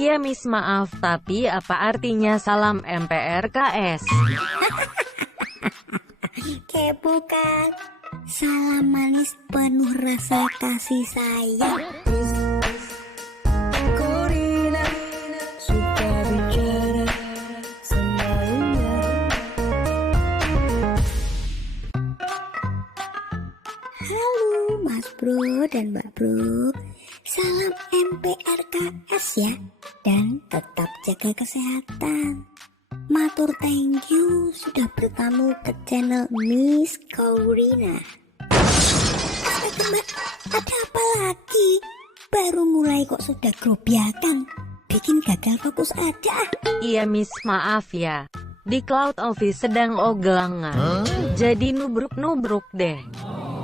Iya Miss, maaf, tapi apa artinya salam MPRKS? Kepo kan? Salam manis penuh rasa kasih sayang. Korina suka bicara semuanya. Halo Mas Bro dan Mbak Bro, salam MPRKS ya, dan tetap jaga kesehatan. Matur thank you sudah bertamu ke channel Miss Korina. Mbak, ada apa lagi? Baru mulai kok sudah grobiakan, bikin gagal fokus aja. Iya Miss, maaf ya, di Cloud Office sedang ogelangan, jadi nubruk deh.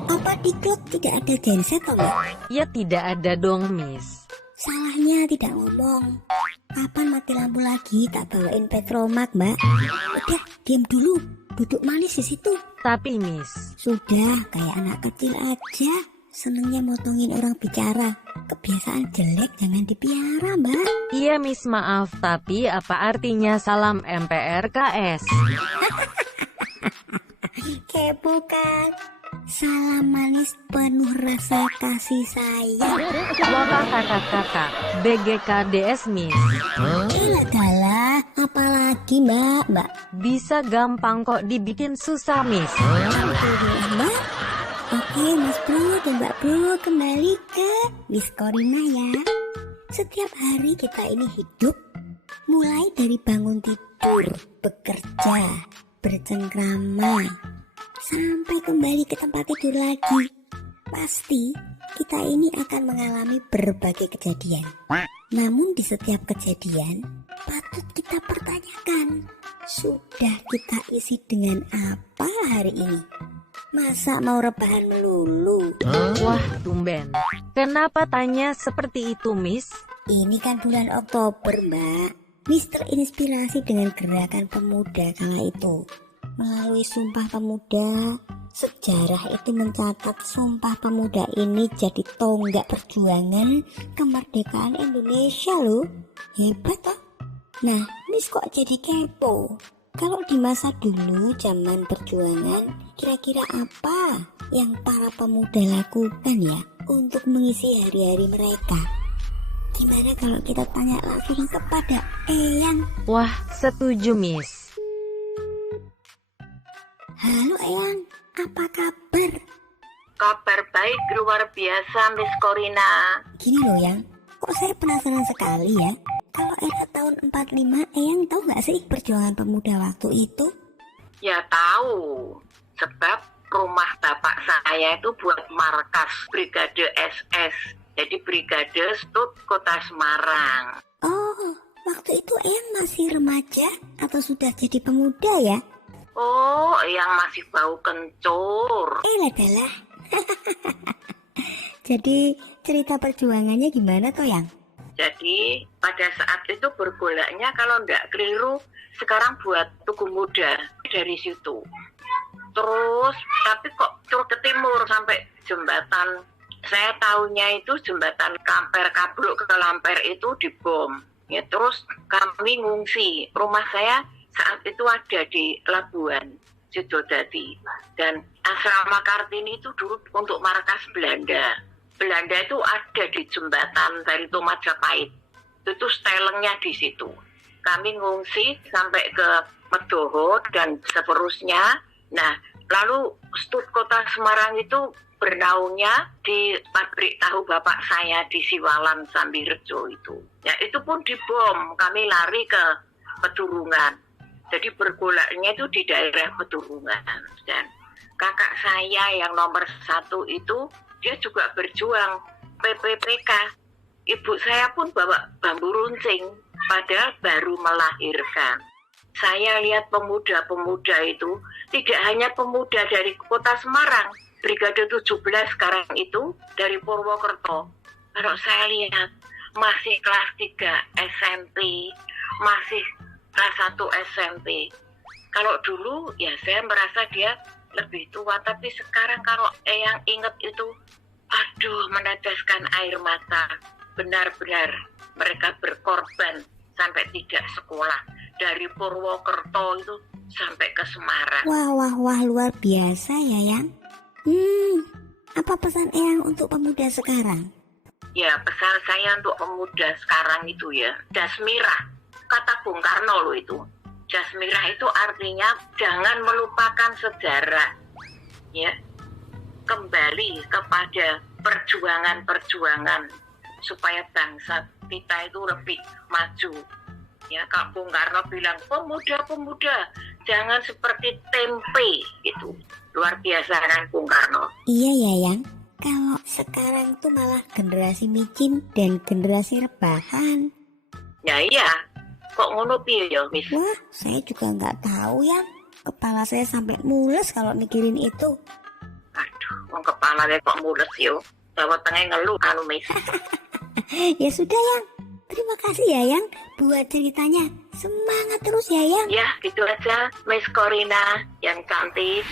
Apa di klub tidak ada genset toh Mbak? Ya tidak ada dong Miss. Salahnya tidak ngomong. Kapan mati lampu lagi tak bawain Petromak Mbak? Udah diam dulu, duduk manis di situ. Tapi Miss, Sudah kayak anak kecil aja, senengnya motongin orang bicara. Kebiasaan jelek jangan dipiara Mbak. iya Miss, maaf, tapi apa artinya salam MPRKS? Kepo kan? Salam manis penuh rasa kasih sayang. Wah kakak, BGKDS Miss. Galah, apalagi Mbak? Bisa gampang kok dibikin susah Miss. Alhamdulillah Mbak. Oke Mas Bro dan Mbak Bro, kembali ke Miss Korina ya. Setiap hari kita ini hidup, mulai dari bangun tidur, bekerja, bercengkrama, sampai kembali ke tempat tidur lagi. Pasti kita ini akan mengalami berbagai kejadian. Namun di setiap kejadian patut kita pertanyakan, sudah kita isi dengan apa hari ini? Masa mau rebahan melulu? Wah tumben. Kenapa tanya seperti itu Miss? Ini kan bulan Oktober Mbak. Miss terinspirasi dengan gerakan pemuda kala itu. Melalui Sumpah Pemuda, sejarah itu mencatat Sumpah Pemuda ini jadi tonggak perjuangan kemerdekaan Indonesia loh. Hebat toh? Nah, Miss kok jadi kepo? Kalau di masa dulu zaman perjuangan, kira-kira apa yang para pemuda lakukan ya untuk mengisi hari-hari mereka? Gimana kalau kita tanya langsung kepada Eyang? Wah, setuju Miss. Halo Eyang, apa kabar? Kabar baik luar biasa Miss Korina. Gini loh Yang, kok saya penasaran sekali ya. Kalau era tahun 45, Eyang tahu nggak sih perjuangan pemuda waktu itu? Ya tahu, sebab rumah bapak saya itu buat markas Brigade SS. Jadi Brigade Stud Kota Semarang. Oh, waktu itu Eyang masih remaja atau sudah jadi pemuda ya? Oh, yang masih bau kencur. Adalah. Jadi cerita perjuangannya gimana toh Yang? Jadi pada saat itu bergolaknya kalau nggak keliru sekarang buat Tugu Muda dari situ. Terus tapi kok terus ke timur sampai jembatan. Saya tahunya itu jembatan Kamper Kabruk ke Lamper itu dibom. Ya, terus kami ngungsi. Rumah saya saat itu ada di Labuan Sidodadi dan asrama Kartini itu dulu untuk markas Belanda. Belanda itu ada di jembatan Barito Majapahit. Itu stelengnya di situ. Kami ngungsi sampai ke Medoho dan seterusnya. Nah, lalu Stud Kota Semarang itu bernaungnya di pabrik tahu bapak saya di Siwalan Sambirejo itu. Ya, itu pun dibom. Kami lari ke Pedurungan. Jadi bergolaknya itu di daerah Pedurungan. Dan kakak saya yang nomor 1 itu dia juga berjuang PPPK. Ibu saya pun bawa bambu runcing, padahal baru melahirkan. Saya lihat pemuda-pemuda itu, tidak hanya pemuda dari kota Semarang, Brigade 17 sekarang itu dari Purwokerto. Kalau saya lihat, masih kelas 3 SMP, masih kelas 1 SMP. Kalau dulu, ya saya merasa dia lebih tua, tapi sekarang kalau yang ingat itu, aduh, meneteskan air mata. Benar-benar mereka berkorban sekolah dari Purwokerto itu sampai ke Semarang. Wah, luar biasa ya, Yang. Apa pesan Eyang untuk pemuda sekarang? Ya, pesan saya untuk pemuda sekarang itu ya, dasmirah. Kata Bung Karno loh itu. Dasmirah itu artinya jangan melupakan sejarah. Ya. Kembali kepada perjuangan-perjuangan supaya bangsa kita itu lebih maju. Ya, Kak Bung Karno bilang, pemuda-pemuda jangan seperti tempe gitu. Luar biasa kan Bung Karno. Iya ya, Yang. Kalau sekarang tuh malah generasi micin dan generasi rebahan. Ya iya, kok ngono piye ya, Miss? Wah, saya juga nggak tahu, Yang. Kepala saya sampai mules kalau mikirin itu. Aduh, wong kepalane kok mules yo. Jawa Tengah ngeluh anu, Miss. Ya sudah, Yang. Terima kasih ya, Yang, buat ceritanya. Semangat terus ya, Yang. Ya, gitu aja, Miss Corina yang cantik.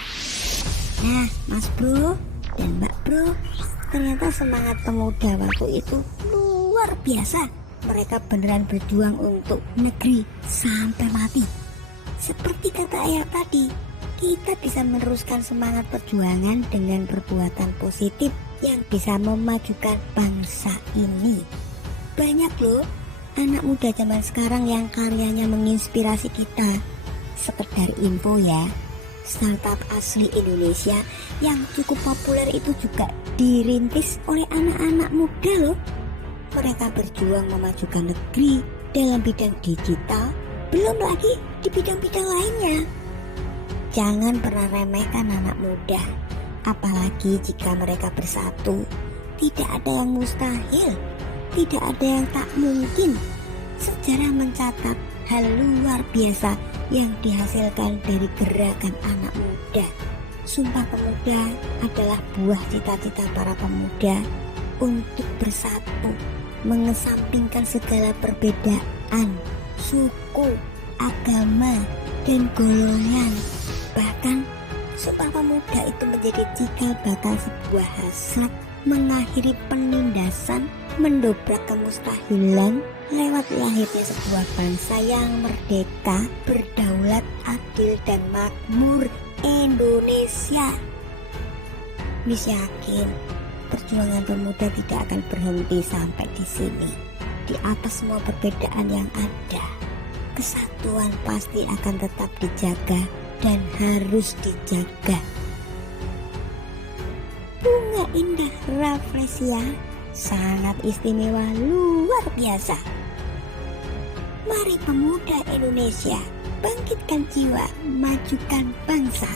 Nah, Mas Bro dan Mbak Bro, ternyata semangat pemuda waktu itu luar biasa. Mereka beneran berjuang untuk negeri sampai mati. Seperti kata Ayah tadi, kita bisa meneruskan semangat perjuangan dengan perbuatan positif yang bisa memajukan bangsa ini. Banyak loh anak muda zaman sekarang yang karyanya menginspirasi kita. Sekedar info ya, startup asli Indonesia yang cukup populer itu juga dirintis oleh anak-anak muda loh. Mereka berjuang memajukan negeri dalam bidang digital, belum lagi di bidang-bidang lainnya. Jangan pernah remehkan anak muda, apalagi jika mereka bersatu. Tidak ada yang mustahil, tidak ada yang tak mungkin. Sejarah mencatat hal luar biasa yang dihasilkan dari gerakan anak muda. Sumpah Pemuda adalah buah cita-cita para pemuda untuk bersatu, mengesampingkan segala perbedaan, suku, agama, dan golongan. Bahkan Sumpah Pemuda itu menjadi cikal bakal sebuah hasrat, mengakhiri penindasan, mendobrak kemustahilan lewat lahirnya sebuah bangsa yang merdeka, berdaulat, adil, dan makmur, Indonesia. Miss yakin perjuangan pemuda tidak akan berhenti sampai di sini. Di atas semua perbedaan yang ada, kesatuan pasti akan tetap dijaga dan harus dijaga. Bunga indah Rafflesia sangat istimewa, luar biasa. Mari pemuda Indonesia, bangkitkan jiwa, majukan bangsa.